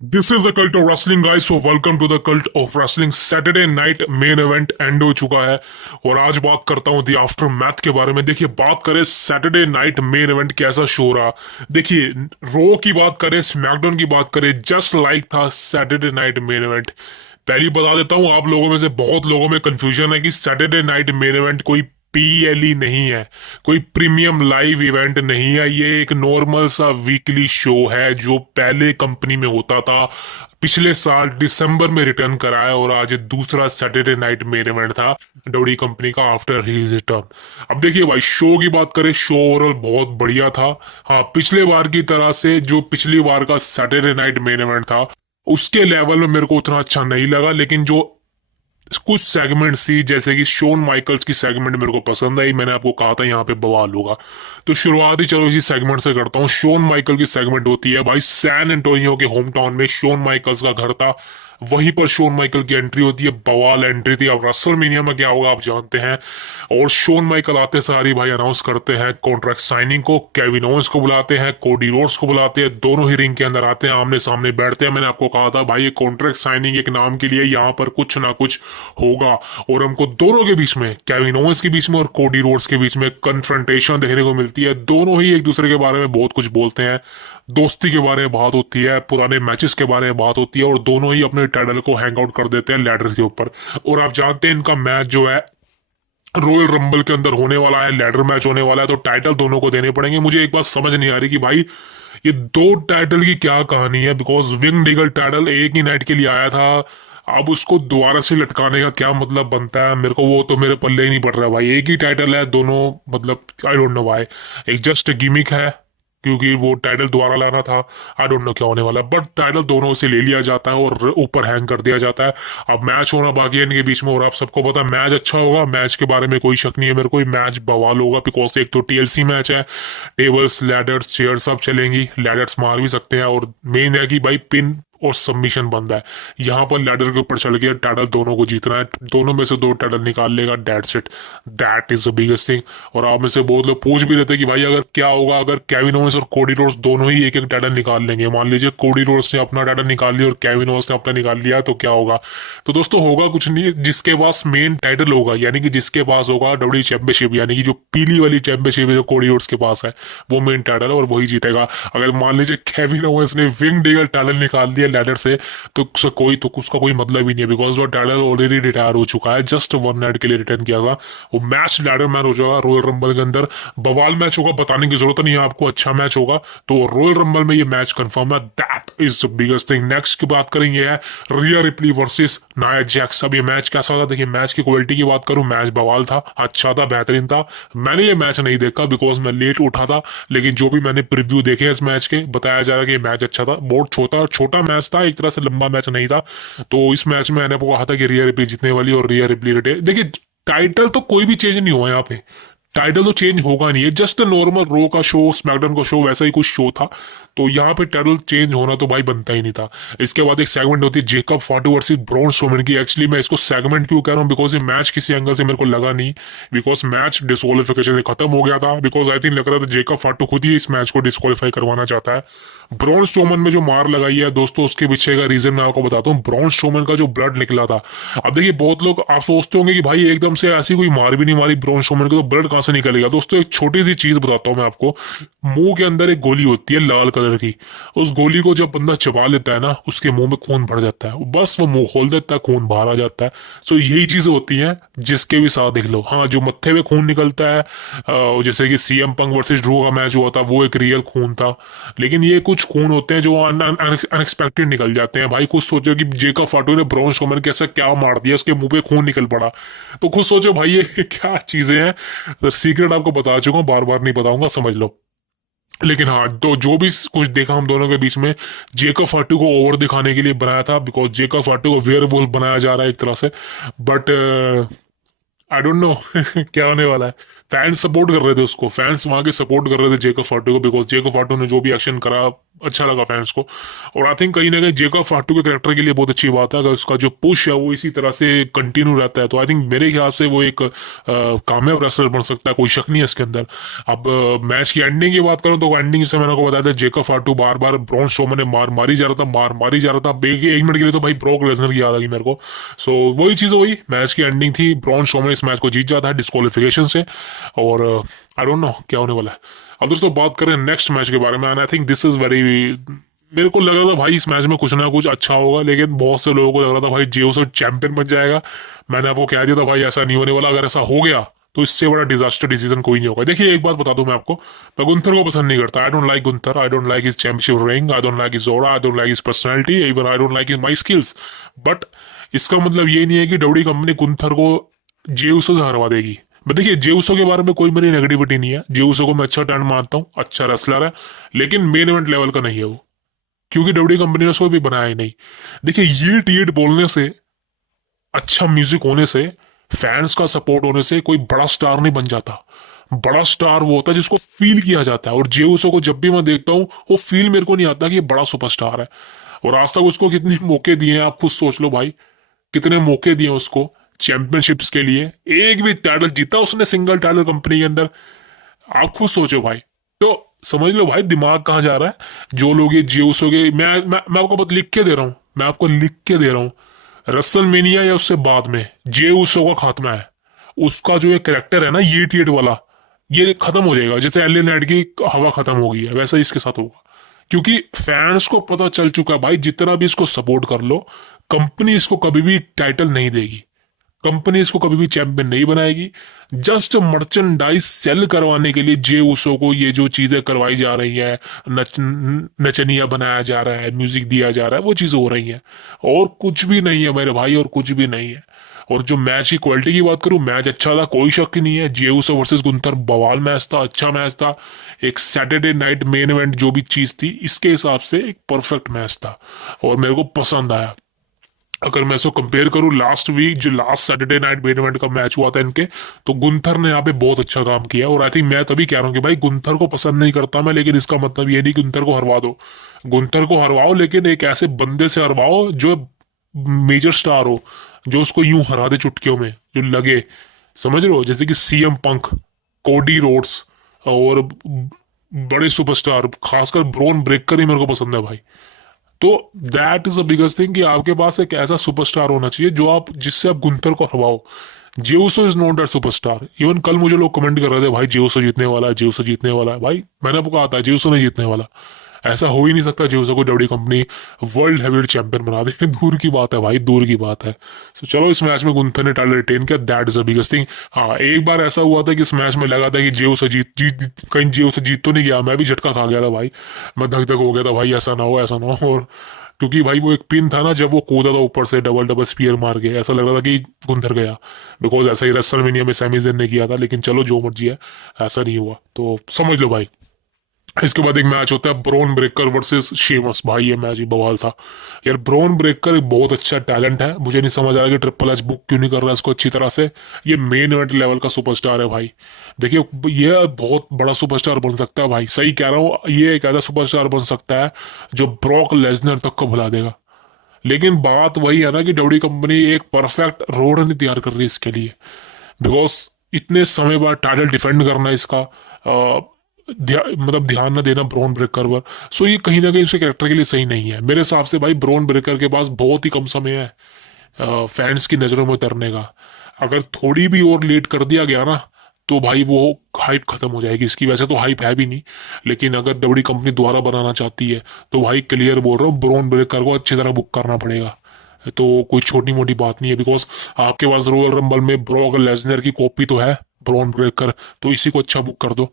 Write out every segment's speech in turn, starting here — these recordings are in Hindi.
This is a cult of wrestling guys, so welcome to the cult of wrestling. Saturday night main event एंड हो चुका है और आज बात करता हूं द आफ्टर मैथ के बारे में। देखिए, बात करें सैटरडे नाइट मेन इवेंट कैसा शो रहा। देखिए, रो की बात करें, स्मैकडाउन की बात करें, जस्ट लाइक था सैटरडे नाइट मेन इवेंट। पहली बता देता हूं, आप लोगों में से बहुत लोगों में कंफ्यूजन है कि सैटरडे नाइट मेन इवेंट कोई पीएलई नहीं है, कोई प्रीमियम लाइव इवेंट नहीं है। ये एक नॉर्मल सा वीकली शो है जो पहले कंपनी में होता था, पिछले साल दिसंबर में रिटर्न कराया और आज ये दूसरा सैटरडे नाइट मेन इवेंट था डब्ल्यूई कंपनी का आफ्टर ही रिटर्न। अब देखिए भाई, शो की बात करें, शो ओवरऑल बहुत बढ़िया था। हाँ, पिछले बार की तरह से जो पिछली बार का सैटरडे नाइट मेन इवेंट था उसके लेवल में मेरे को उतना अच्छा नहीं लगा, लेकिन जो कुछ सेगमेंट थी जैसे कि शोन माइकल्स की सेगमेंट मेरे को पसंद आई। मैंने आपको कहा था यहाँ पे बवाल होगा, तो शुरुआत ही चलो इसी सेगमेंट से करता हूँ। शोन माइकल की सेगमेंट होती है भाई, सैन एंटोनियो के होम टाउन में शोन माइकल्स का घर था, वहीं पर शोन माइकल की एंट्री होती है। बवाल एंट्री थी। अब रसलमेनिया में क्या होगा आप जानते हैं। और शोन माइकल आते सारी भाई अनाउंस करते हैं कॉन्ट्रैक्ट साइनिंग को, केविन ओवेंस को बुलाते हैं, कोडी रोड्स को बुलाते हैं, दोनों ही रिंग के अंदर आते हैं, आमने सामने बैठते हैं। मैंने आपको कहा था भाई ये कॉन्ट्रैक्ट साइनिंग एक नाम के लिए, यहाँ पर कुछ ना कुछ होगा और हमको दोनों के बीच में, केविन ओवेंस के बीच में और कोडी रोड्स के बीच में कन्फ्रंटेशन देखने को मिलती है। दोनों ही एक दूसरे के बारे में बहुत कुछ बोलते हैं, दोस्ती के बारे में बात होती है, पुराने मैचेस के बारे में बात होती है और दोनों ही अपने टाइटल को हैंग आउट कर देते हैं लैडर के ऊपर। और आप जानते हैं इनका मैच जो है रॉयल रंबल के अंदर होने वाला है, लैडर मैच होने वाला है, तो टाइटल दोनों को देने पड़ेंगे। मुझे एक बात समझ नहीं आ रही कि भाई ये दो टाइटल की क्या कहानी है, बिकॉज विंग डीगल टाइटल एक ही नाइट के लिए आया था, अब उसको दोबारा से लटकाने का क्या मतलब बनता है, मेरे को वो तो मेरे पल्ले ही नहीं पड़ रहा भाई। एक ही टाइटल है दोनों, मतलब आई डोंट नो भाई, एक जस्ट गिमिक है क्योंकि वो टाइटल दोबारा लाना था। आई डोंट नो क्या होने वाला है, बट टाइटल दोनों से ले लिया जाता है और ऊपर हैंग कर दिया जाता है। अब मैच होना बाकी है इनके बीच में और आप सबको पता है मैच अच्छा होगा, मैच के बारे में कोई शक नहीं है मेरे को, मैच बवाल होगा। बिकॉज एक तो टीएलसी मैच है, टेबल्स लैडर्स चेयर सब चलेंगी, लैडर्स मार भी सकते हैं और मेन है कि भाई पिन और सबमिशन बंद है। यहाँ पर लैडर के ऊपर चल गया, टाइटल दोनों को जीतना है, दोनों में से दो टाइटल निकाल लेगा, that's it, that is the biggest thing. और आप में से बहुत लोग पूछ भी रहे थे कि भाई अगर क्या होगा अगर केविन ओवेंस और कोडी रोड्स दोनों ही एक एक टाइटल निकाल लेंगे, मान लीजिए कोडी रोड्स ने अपना टाइटल निकाल लिया और केविन ओवेंस ने अपना निकाल लिया, तो क्या होगा। तो दोस्तों होगा कुछ नहीं, जिसके पास मेन टाइटल होगा यानी कि जिसके पास होगा डब्ल्यू चैंपियनशिप, यानी कि जो पीली वाली चैंपियनशिप है जो कोडी रोड्स के पास है, वो मेन टाइटल है और वही जीतेगा। अगर मान लीजिए केविन ओवेंस ने विंग डीगल टाइटल निकाल दिया लैडर से, तो उसका कोई मतलब ही नहीं है, बिकॉज वो टाइटल ऑलरेडी रिटायर हो चुका है, जस्ट वन नाइट के लिए रिटर्न किया था। वो मैच लैडर मैच हो जाएगा रॉयल रंबल के अंदर, बवाल मैच होगा, बताने की जरूरत नहीं है आपको, अच्छा मैच होगा। तो रॉयल रंबल में ये मैच कंफर्म है, that is the biggest thing. Next की बात करेंगे है रिया रिप्ली वर्सेस नाया जैक्स। अब ये मैच कैसा था, देखिए मैच की क्वालिटी की बात करूं, मैच बवाल था, अच्छा था, बेहतरीन था। मैंने ये मैच नहीं देखा बिकॉज मैं लेट उठा था, लेकिन जो भी मैंने प्रीव्यू देखे इस मैच के, बताया जा रहा है कि मैच अच्छा था, बहुत छोटा छोटा मैच था, एक तरह से लंबा मैच नहीं था। तो इस मैच में मैंने आपको कहा था कि रिया रिप्ली जीतने वाली और रिया रिप्ली रिटे। देखिए, टाइटल तो कोई भी चेंज नहीं हुआ यहाँ पे, टाइटल तो चेंज होगा नहीं, है जस्ट नॉर्मल रो का शो, स्मैकडाउन का शो वैसा ही कुछ शो था, तो यहाँ पे टाइटल चेंज होना तो भाई बनता ही नहीं था। इसके बाद एक सेगमेंट होती है जेकब फाटू वर्सेस ब्रॉन स्ट्रोमैन की। एक्चुअली मैं इसको सेगमेंट क्यों कह रहा हूँ, बिकॉज ये मैच किसी एंगल से मेरे को लगा नहीं, बिकॉज मैच डिस्क्वालिफिकेशन से खत्म हो गया था, बिकॉज आई थिंक लग रहा था जेकब फाटू खुद ही इस मैच को डिस्क्वालीफाई करवाना चाहता है। ब्रॉन स्ट्रोमैन में जो मार लगाई है दोस्तों, उसके पीछे का रीजन मैं आपको बताता हूँ। ब्रॉन स्ट्रोमैन का जो ब्लड निकला था, अब देखिए बहुत लोग आप सोचते होंगे कि भाई एकदम से ऐसी कोई मार भी नहीं मारी ब्रॉन स्ट्रोमैन को, तो ब्लड कहां से निकलेगा। दोस्तों एक छोटी सी चीज बताता हूँ मैं आपको, मुंह के अंदर एक गोली होती है लाल कलर की, उस गोली को जब बंदा चबा लेता है ना, उसके मुंह में खून भर जाता है, बस वो मुंह खोल देता है, खून बाहर आ जाता है। सो यही चीजें होती हैं जिसके भी साथ देख लो। हाँ, जो मत्थे में खून निकलता है, जैसे कि सीएम पंग वर्सेस ड्रू का मैच हुआ था, वो एक रियल खून था, लेकिन ये कुछ खून होते हैं जो अनएक्सपेक्टेड निकल जाते हैं। भाई कुछ सोचो कि जेकब फाटू ने ब्रॉन स्ट्रोमैन कैसे क्या मार दिया, उसके मुंह पे खून निकल पड़ा, तो खुद सोचो भाई ये क्या चीजें हैं। सीक्रेट आपको बता चुका हूँ, बार बार नहीं बताऊंगा, समझ लो। लेकिन हाँ, तो जो भी कुछ देखा हम दोनों के बीच में, जेकब फाटू को ओवर दिखाने के लिए बनाया था, बिकॉज जेकब फाटू को वेयर वुल्फ बनाया जा रहा है एक तरह से, बट आई डोंट नो क्या होने वाला है। फैंस सपोर्ट कर रहे थे उसको, फैंस वहां के सपोर्ट कर रहे थे जेकब फाटू को, बिकॉज जेकब फाटू ने जो भी एक्शन करा अच्छा लगा फैंस को। और आई थिंक कहीं ना कहीं जेका फाटू के कैरेक्टर के लिए बहुत अच्छी बात है, अगर उसका जो पुश है वो इसी तरह से कंटिन्यू रहता है तो आई थिंक मेरे ख्याल से वो एक कामयाब रेसलर बन सकता है, कोई शक नहीं है इसके अंदर। अब मैच की एंडिंग की बात करूं तो एंडिंग से मैंने आपको बताया था, जेका फाटू बार बार ब्रॉन स्ट्रोमन ने मार मारी जा रहा था, मार मारी जा रहा था, एक मिनट के लिए तो भाई ब्रॉक लेसनर की याद आ गई मेरे को। सो वही चीज़ वही मैच की एंडिंग थी, ब्रॉन स्ट्रोमन इस मैच को जीत जाता है डिस्क्वालिफिकेशन से। और आई डोंट नो क्या होने वाला है। अब दोस्तों बात करें नेक्स्ट मैच के बारे में, and I think this is very, मेरे को लग रहा था भाई इस मैच में कुछ ना कुछ अच्छा होगा, लेकिन बहुत से लोगों को लग रहा था भाई जे उसो चैंपियन बन जाएगा। मैंने आपको कह दिया था भाई ऐसा नहीं होने वाला, अगर ऐसा हो गया तो इससे बड़ा डिजास्टर डिसीजन कोई नहीं होगा। देखिए एक बात बता दूं मैं आपको, मैं गुंथर को पसंद नहीं करता, I don't like Gunther, I don't like his championship ring, I don't like his aura, I don't like his personality, even I don't like his my skills. But इसका मतलब ये नहीं है कि डब्ल्यू कंपनी गुंथर को जे उसो से हरवा देगी। मैं देखिए जे उसो के बारे में कोई मेरी नेगेटिविटी नहीं है, जे उसो को मैं अच्छा टैलेंट मानता हूँ, अच्छा रेसलर है, लेकिन मेन इवेंट लेवल का नहीं है वो, क्योंकि डब्ल्यू कंपनी ने उसको भी बनाया ही नहीं। देखिए ये टीएट बोलने से, अच्छा म्यूजिक होने से, फैंस का सपोर्ट होने से कोई बड़ा स्टार नहीं बन जाता। बड़ा स्टार वो होता है जिसको फील किया जाता है, और जे उसो को जब भी मैं देखता हूँ वो फील मेरे को नहीं आता कि ये बड़ा सुपरस्टार है। और आज तक उसको कितने मौके दिए हैं आप खुद सोच लो भाई, कितने मौके दिए उसको चैंपियनशिप्स के लिए, एक भी टाइटल जीता उसने सिंगल टाइटल कंपनी के अंदर, आप खुद सोचो भाई। तो समझ लो भाई दिमाग कहाँ जा रहा है। जो लोग ये जियोस हो गए, मैं आपको बहुत लिख के दे रहा हूँ, मैं आपको लिख के दे रहा हूँ, रसलमेनिया या उससे बाद में जे उसो का खात्मा है। उसका जो ये करेक्टर है ना ये टीएट वाला, ये खत्म हो जाएगा, जैसे एलियन नाइट की हवा खत्म हो गई है वैसा इसके साथ होगा। क्योंकि फैंस को पता चल चुका है भाई, जितना भी इसको सपोर्ट कर लो, कंपनी इसको कभी भी टाइटल नहीं देगी, कंपनी इसको कभी भी चैंपियन नहीं बनाएगी। जस्ट मर्चेंडाइज सेल करवाने के लिए जे उसो को ये जो चीजें करवाई जा रही है, नचनिया बनाया जा रहा है, म्यूजिक दिया जा रहा है, वो चीजें हो रही हैं, और कुछ भी नहीं है मेरे भाई, और कुछ भी नहीं है। और जो मैच की क्वालिटी की बात करूं, मैच अच्छा था, कोई शक नहीं है। जे उसो वर्सेस गुंथर बवाल मैच था, अच्छा मैच था, एक सैटरडे नाइट मेन इवेंट जो भी चीज थी इसके हिसाब से एक परफेक्ट मैच था, और मेरे को पसंद आया। अगर मैं इसको कंपेयर करूं लास्ट वीक जो last Saturday night main event का मैच हुआ था इनके, तो गुंथर ने यहाँ पे बहुत अच्छा काम किया। और आई थिंक मैं तभी कह रहा हूँ कि भाई गुंथर को पसंद नहीं करता मैं, लेकिन इसका मतलब ये नहीं कि गुंथर को हरवा दो। गुंथर को हरवाओ, लेकिन एक ऐसे बंदे से हरवाओ जो मेजर स्टार हो, जो उसको यूं हरा दे चुटकियों में, जो लगे, समझ रहे हो, जैसे कि सीएम पंक, कोडी रोड्स, और बड़े सुपरस्टार, खासकर ब्रोन ब्रेकर ही मेरे को पसंद है भाई। तो that is the biggest thing कि आपके पास एक ऐसा सुपरस्टार होना चाहिए जो आप, जिससे आप गुंथर को हरवाओ। Jey Uso is not that superstar. Even कल मुझे लोग कमेंट कर रहे थे भाई जेउसो जीतने वाला है, जेउसो जीतने वाला है। भाई मैंने आपको कहा था जेउसो नहीं जीतने वाला, ऐसा हो ही नहीं सकता जेउसो को W company world heavyweight champion बना दे। दूर की बात है भाई, दूर की बात है। तो चलो इस मैच में गुंथर ने टाइटल रिटेन किया, that is the biggest thing. हाँ एक बार ऐसा हुआ था कि इस मैच में लगा था कि जेउसो जीत जीत कहीं जेउसो जीत तो नहीं गया, मैं भी झटका खा गया था भाई, मैं धक धक हो गया था भाई, ऐसा ना हो ऐसा ना हो। और क्योंकि भाई वो एक पिन था ना, जब वो कूदा था ऊपर से डबल डबल स्पीयर मार के, ऐसा लग रहा था कि गुंथर गया, बिकॉज ऐसा ही रेसलमेनिया में सैमी ज़ेन ने किया था। लेकिन चलो जो मर्जी है, ऐसा नहीं हुआ, तो समझ लो भाई। इसके बाद एक मैच होता है ब्रॉन ब्रेकर वर्सेस शेमस। भाई ये मैच ही बवाल था यार। ब्रॉन ब्रेकर एक बहुत अच्छा टैलेंट है, मुझे नहीं समझ आ रहा कि ट्रिपल एच बुक क्यों नहीं कर रहा है इसको अच्छी तरह से। ये मेन इवेंट लेवल का सुपरस्टार है भाई। देखिए ये बहुत बड़ा सुपरस्टार बन सकता है भाई, सही कह रहा हूँ, ये एक ऐसा सुपरस्टार बन सकता है जो ब्रॉक लेसनर तक को भुला देगा। लेकिन बात वही है ना कि डब्ल्यू कंपनी एक परफेक्ट रोड नहीं तैयार कर रही है इसके लिए, बिकॉज इतने समय बाद टाइटल डिफेंड करना इसका, मतलब ध्यान न देना ब्रॉन ब्रेकर पर। सो ये कहीं ना कहीं उसके कैरेक्टर के लिए सही नहीं है मेरे हिसाब से। भाई ब्रॉन ब्रेकर के पास बहुत ही कम समय है फैंस की नज़रों में उतरने का। अगर थोड़ी भी और लेट कर दिया गया ना तो भाई वो हाइप खत्म हो जाएगी इसकी। वैसे तो हाइप है भी नहीं, लेकिन अगर डब्ल्यू कंपनी दोबारा बनाना चाहती है तो भाई क्लियर बोल रहा हूँ, ब्रॉन ब्रेकर को अच्छी तरह बुक करना पड़ेगा। तो कोई छोटी मोटी बात नहीं है, बिकॉज आपके पास रॉयल रंबल में ब्रॉक लेसनर की कॉपी तो है ब्रॉन ब्रेकर, तो इसी को अच्छा बुक कर दो।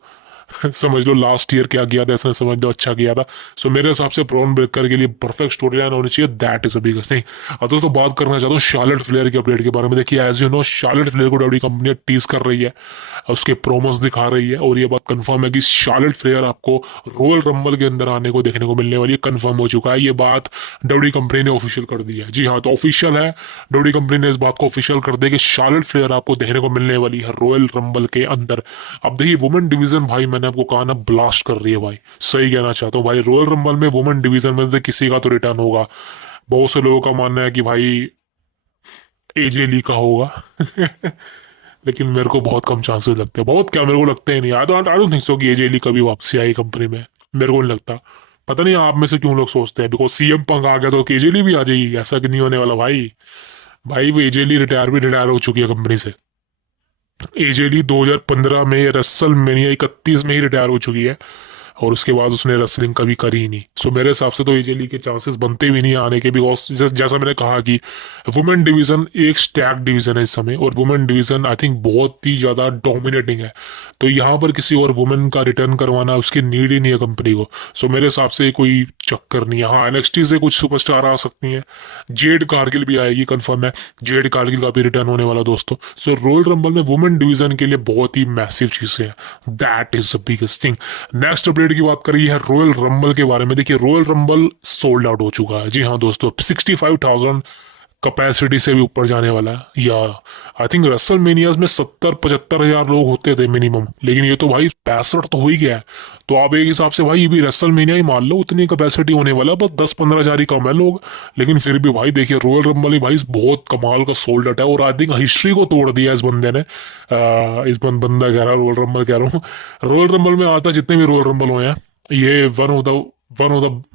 समझ लो लास्ट ईयर क्या किया था इसने, समझ लो अच्छा किया था। सो मेरे हिसाब से ब्रॉन ब्रेकर के लिए परफेक्ट स्टोरी लाइन होनी चाहिए, that is a biggest thing. अब दोस्तों बात करना चाहता हूँ शार्लेट फ्लेयर के अपडेट के बारे में। देखिए as you know Charlotte Flair को डब्ल्यू कंपनी टीज कर रही है, उसके प्रोमोस दिखा रही है, और ये बात कंफर्म है कि शार्लेट फ्लेयर आपको रॉयल रंबल के अंदर आने को देखने को मिलने वाली है, कंफर्म हो चुका है। ये बात डब्ल्यू कंपनी ने ऑफिशियल कर दी है, जी हाँ, तो ऑफिशियल है। डब्ल्यू कंपनी ने इस बात को ऑफिशियल कर दिया कि शार्लेट फ्लेयर आपको देखने को मिलने वाली है रॉयल रंबल के अंदर। अब देखिए वुमेन डिवीजन भाई, मैंने मैंने आपको कहा ना, ब्लास्ट कर रही है भाई। सही कहना चाहता हूँ भाई, रॉयल रंबल में वुमेन डिवीजन में से किसी का तो रिटर्न होगा। बहुत से लोगों का मानना है कि भाई एजे ली का होगा लेकिन मेरे को बहुत कम चांसेस लगते हैं, बहुत क्या, मेरे को लगता ही नहीं। आई डोंट थिंक सो कि एजे ली कभी वापसी आई कंपनी में, मेरे को नहीं लगता। पता नहीं आप में से क्यों लोग सोचते हैं बिकॉज सीएम पंग आ गया तो केजेली भी आ जाएगी, ऐसा कि नहीं होने वाला भाई। भाई वो एजेली रिटायर हो चुकी है कंपनी से। एजेली 2015 में रसल मेनिया 31 में ही रिटायर हो चुकी है, और उसके बाद उसने रेसलिंग कभी करी ही नहीं। सो मेरे हिसाब से तो एजेली के चांसेस बनते भी नहीं आने के, बिकॉज जैसा मैंने कहा कि वुमेन डिवीजन एक स्टैक डिवीजन है इस समय, और वुमेन डिवीजन आई थिंक बहुत ही ज़्यादा डोमिनेटिंग है। तो यहाँ पर किसी और वुमेन का रिटर्न करवाना उसकी नीड ही नहीं है कंपनी को। सो मेरे हिसाब से कोई चक्कर नहीं है। हाँ, एनएक्सटी से कुछ सुपरस्टार आ सकती हैं, जेड कारगिल भी आएगी, कंफर्म है जेड कारगिल का भी रिटर्न होने वाला दोस्तों। सो रॉयल रंबल में वुमेन डिवीजन के लिए बहुत ही मैसिव चीज़ें हैं, that is the biggest thing. Next update की बात करी है रॉयल रंबल के बारे में। देखिए रॉयल रंबल सोल्ड आउट हो चुका है, जी हाँ दोस्तों, 65,000 कैपेसिटी से भी ऊपर जाने वाला है। या आई थिंक रसल मेनियाज में 70-75 हजार लोग होते थे मिनिमम, लेकिन ये तो भाई 65 तो हो ही गया है। तो आप एक हिसाब से भाई भी रसल मेनिया ही मान लो, उतनी कैपेसिटी होने वाला, बस 10-15 हजार ही कम है लोग। लेकिन फिर भी भाई देखिए रॉयल रंबल ही भाई बहुत कमाल का सोल्ड आउट है, और आई थिंक हिस्ट्री को तोड़ दिया इस बंदे ने। बंदा कह रहा, रॉयल रंबल कह रहा हूँ। रॉयल रंबल में आता जितने भी रॉयल रंबल हुए हैं, ये वन ऑफ द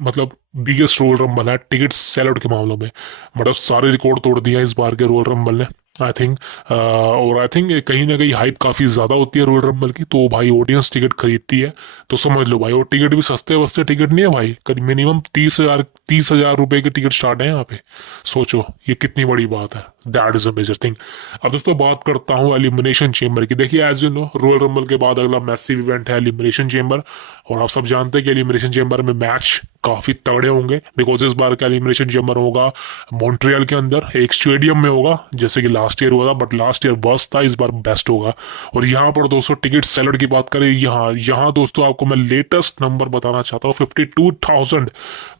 मतलब बिगेस्ट रोल रंबल है टिकट सेल आउट के मामलों में। मतलब सारे रिकॉर्ड तोड़ दिया इस बार के रोल रंबल ने, आई थिंक। और आई थिंक कहीं ना कहीं हाइप काफ़ी ज़्यादा होती है रोल रंबल की, तो भाई ऑडियंस टिकट खरीदती है, तो समझ लो भाई। और टिकट भी सस्ते वस्ते टिकट नहीं है भाई, करीब मिनिमम 30,000 रुपए के टिकट स्टार्ट है यहाँ पे। सोचो ये कितनी बड़ी बात है, that is a major thing. अब दोस्तों बात करता हूँ एलिमिनेशन चेम्बर की। देखिए as you know Royal Rumble के बाद अगला मैसिव इवेंट है एलिमिनेशन चेम्बर, और आप सब जानते हैं कि एलिमिनेशन चेम्बर में मैच काफी तगड़े होंगे, बिकॉज इस बार का एलिमिनेशन चेम्बर होगा मॉन्ट्रियल के अंदर एक स्टेडियम में होगा, जैसे कि लास्ट ईयर हुआ था, बट लास्ट ईयर वर्स्ट था, इस बार बेस्ट होगा। और यहाँ पर दोस्तों टिकट सेलर की बात करें, यहाँ दोस्तों आपको मैं लेटेस्ट नंबर बताना चाहता हूँ, 52,000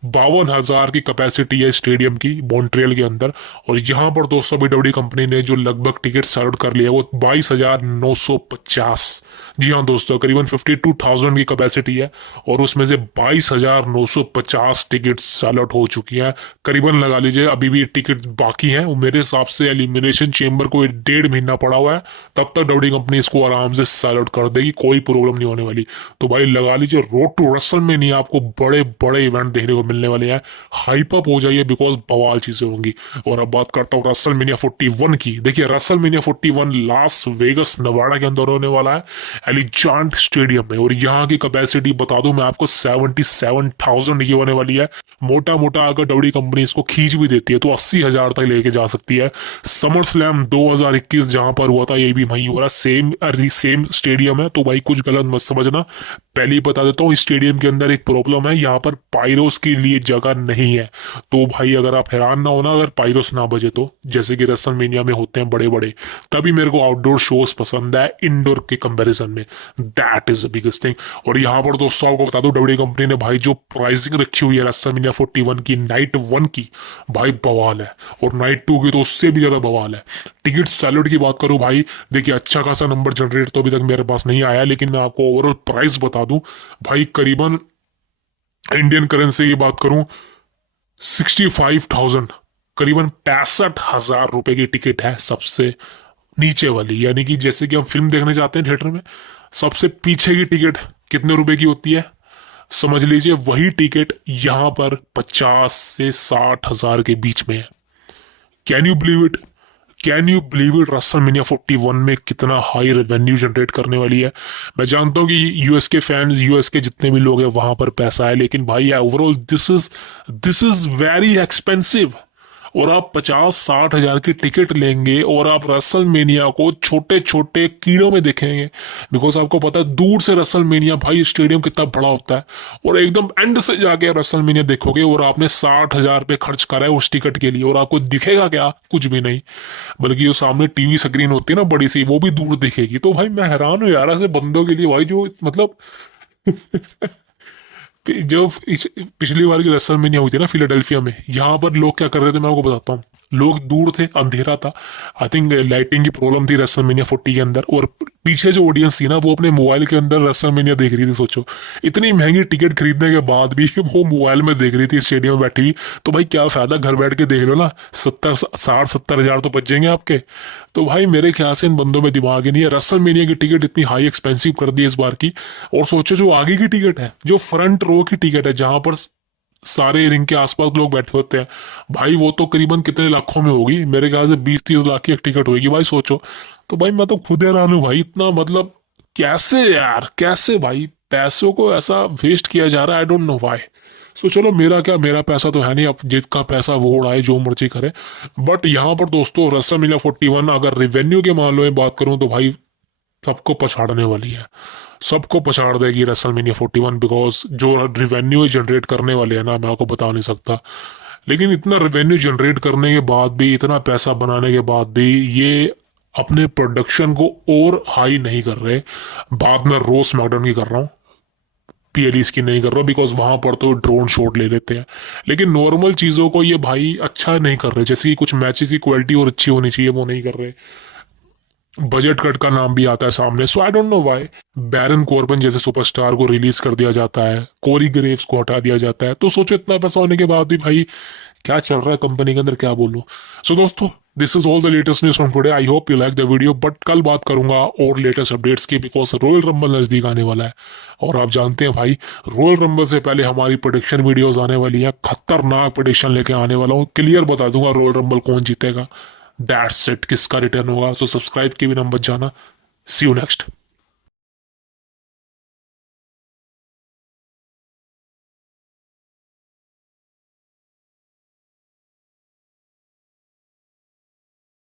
52,000 की कैपेसिटी है स्टेडियम की मॉन्ट्रियल के अंदर। और यहाँ पर दोस्तों WWE कंपनी ने जो लगभग टिकट सेल कर लिया वो 22,950। जी हाँ दोस्तों, करीबन 52,000 की कैपेसिटी है, और उसमें से 22,950 टिकट सेल आउट हो चुकी है। करीबन लगा लीजिए अभी भी टिकट बाकी हैं। मेरे हिसाब से एलिमिनेशन चेम्बर को 1.5 महीना पड़ा हुआ है, तब तक WWE कंपनी इसको आराम से सेल आउट कर देगी, कोई प्रॉब्लम नहीं होने वाली। तो भाई लगा लीजिए रोड टू रेसल में नहीं, आपको बड़े बड़े इवेंट देखने को मिलने वाले हैं। हाइप अप हो जाइए बिकॉज बवाल चीजें होंगी। और अब बात करता हूँ रेसल मीनिया 41 की। देखिए wrestle mania 41 Las Vegas Nevada के अंदर होने वाला है, एलिजांट स्टेडियम में। और यहाँ की कैपेसिटी बता दूं मैं आपको 77,000 की होने वाली है। मोटा मोटा अगर WWE कंपनी इसको खींच भी देती है तो 80,000 तक लेके जा सकती है। समर स्लैम 2021 जहां पर हुआ था ये भी वहीं हो रहा, सेम स्टेडियम है। तो भाई कुछ गलत मत समझना, पहले ही बता देता हूँ इस स्टेडियम के अंदर एक प्रॉब्लम है, यहाँ पर पायरोस के लिए जगह नहीं है। तो भाई अगर आप हैरान ना होना अगर पायरोस ना बजे तो, जैसे कि रेसलमेनिया में होते हैं बड़े बड़े, तभी मेरे को आउटडोर शोज पसंद है इंडोर के कंपैरिजन में, that is the biggest thing. और यहाँ पर दोस्तों आपको बता दूं WWE कंपनी ने भाई जो प्राइसिंग रखी हुई है रेसलमेनिया 41 की, नाइट 1 की भाई बवाल है, और नाइट 2 की तो उससे भी ज्यादा बवाल है। टिकट सैलड की बात करूं भाई, देखिए अच्छा खासा नंबर जनरेट तो अभी तक मेरे पास नहीं आया, लेकिन मैं आपको ओवरऑल प्राइस बता दूं भाई, करीबन इंडियन करेंसी की बात करूं 65,000, करीबन 65,000 रुपए की टिकट है सबसे नीचे वाली। यानी कि जैसे कि हम फिल्म देखने जाते हैं थिएटर में, सबसे पीछे की टिकट कितने रुपए की होती है, समझ लीजिए वही टिकट यहां पर 50 से 60,000 के बीच में है। Can you believe it, can you believe it, WrestleMania 41 में कितना हाई रेवेन्यू जनरेट करने वाली है। मैं जानता हूँ कि यूएस के फैंस, यूएस के जितने भी लोग हैं वहां पर पैसा है, लेकिन भाई overall this is very expensive. और आप 50-60 हजार की टिकट लेंगे और आप रेसलमेनिया को छोटे छोटे कीड़ों में देखेंगे, बिकॉज आपको पता है दूर से रेसलमेनिया भाई स्टेडियम कितना बड़ा होता है, और एकदम एंड से जाके रेसलमेनिया देखोगे और आपने 60,000 रुपये खर्च करा है उस टिकट के लिए, और आपको दिखेगा क्या, कुछ भी नहीं, बल्कि जो सामने टीवी स्क्रीन होती है ना बड़ी सी, वो भी दूर दिखेगी। तो भाई मैं हैरान हूँ यार ऐसे बंदों के लिए भाई जो मतलब जो पिछली बार की रेसलमेनिया हुई थी ना फिलाडेल्फिया में, यहाँ पर लोग क्या कर रहे थे मैं आपको बताता हूँ। लोग दूर थे, अंधेरा था, आई थिंक लाइटिंग की प्रॉब्लम थी रेसलमेनिया 40 के अंदर, और पीछे जो ऑडियंस थी ना वो अपने मोबाइल के अंदर रेसलमेनिया देख रही थी। सोचो इतनी महंगी टिकट खरीदने के बाद भी वो मोबाइल में देख रही थी स्टेडियम में बैठी हुई। तो भाई क्या फायदा, घर बैठ के देख लो ना, 70 60 70 हजार तो बच जाएंगे आपके। तो भाई मेरे ख्याल से इन बंदों में दिमाग ही नहीं है। रेसलमेनिया की टिकट इतनी हाई एक्सपेंसिव कर दी इस बार की। और सोचो जो आगे की टिकट है, जो फ्रंट रो की टिकट है, जहां पर सारे रिंग के आसपास लोग बैठे होते हैं, भाई वो तो करीबन कितने लाखों में होगी, मेरे ख्याल से 20 30 लाख की एक टिकट होगी भाई, सोचो। तो भाई मैं तो खुद हैरान हूं भाई, इतना मतलब कैसे यार, कैसे भाई पैसों को ऐसा वेस्ट किया जा रहा है, आई डोंट नो व्हाई। सो चलो मेरा क्या, मेरा पैसा तो है नहीं, अब जिसका पैसा वो उड़ाए जो मर्जी करे। बट यहाँ पर दोस्तों रेसलमेनिया 41 अगर रिवेन्यू के मामले में बात करूं तो भाई सबको पछाड़ने वाली है, सबको पछाड़ देगी रेसलमेनिया 41, बिकॉज जो रिवेन्यू जनरेट करने वाले हैं ना, मैं आपको बता नहीं सकता। लेकिन इतना रेवेन्यू जनरेट करने के बाद भी, इतना पैसा बनाने के बाद भी, ये अपने प्रोडक्शन को और हाई नहीं कर रहे। बाद में रोज स्मैकडाउन की कर रहा हूँ, पीएलईस की नहीं कर रहा, बिकॉज वहां पर तो ड्रोन शॉट ले लेते हैं। लेकिन नॉर्मल चीज़ों को ये भाई अच्छा नहीं कर रहे, जैसे कि कुछ मैचेस की क्वालिटी और अच्छी होनी चाहिए वो नहीं कर रहे। बजट कट का नाम भी आता है सामने। So I don't know why Baron Corbin जैसे सुपरस्टार को रिलीज कर दिया जाता है, कोरी ग्रेव्स को हटा दिया जाता है। तो सोचो इतना पैसा होने के बाद भी भाई क्या चल रहा है कंपनी के अंदर, क्या बोलूं। सो दोस्तों this is all the latest news from today, I hope you like the video. But कल बात करूंगा और लेटेस्ट अपडेट्स की, बिकॉज रॉयल रंबल नजदीक आने वाला है। और आप जानते हैं भाई रॉयल रंबल से पहले हमारी प्रोडिक्शन वीडियोज आने वाली है, खतरनाक प्रोडिक्शन लेके आने वाला हूँ, क्लियर बता दूंगा रॉयल रंबल कौन जीतेगा, दैट्स इट, किसका रिटर्न होगा। सो सब्सक्राइब के भी नंबर जाना। सी यू नेक्स्ट।